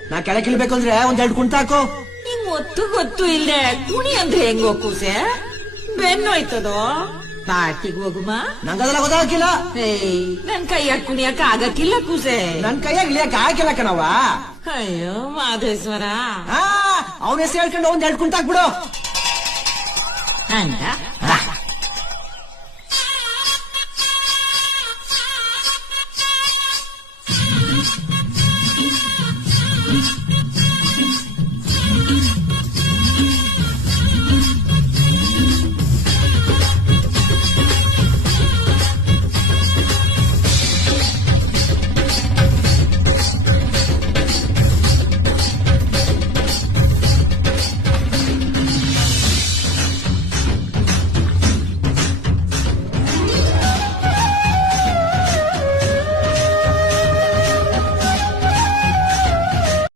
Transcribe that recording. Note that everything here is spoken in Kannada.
ನಾ ಕೆಳಗಿಳ್ಬೇಕು ಅಂದ್ರೆ ಒಂದೆರಡು ಕುಂಟ ಹಾಕು. ನಿಂಗ್ ಗೊತ್ತು ಇಲ್ದೆ ಕುಣಿ ಅಂದ್ರೆ ಹೆಂಗೋ ಕೂಸೆ ಬೆನ್ನೋಯ್ತದೋ. ಪಾರ್ಟಿಗೆ ಹೋಗುಮ. ನಂಗದೆಲ್ಲ ಗೊತ್ತಾಗಿಲ್ಲ. ನನ್ ಕೈಯಾಗ ಕುಣಿಯಕ್ ಆಗಕ್ಕಿಲ್ಲ ಕೂಸೆ. ನನ್ ಕೈಯಾಗ ಇಳಿಯಕ್ ಹಾಕಿಲ್ಲ ಕಣವ. ಅಯ್ಯೋ ಮಾದೇಶ್ವರ, ಅವನ ಹೆಸರು ಹೇಳ್ಕೊಂಡು ಒಂದೆರಡು ಕುಂಟ ಹಾಕ್ಬಿಡು ಅಂತ.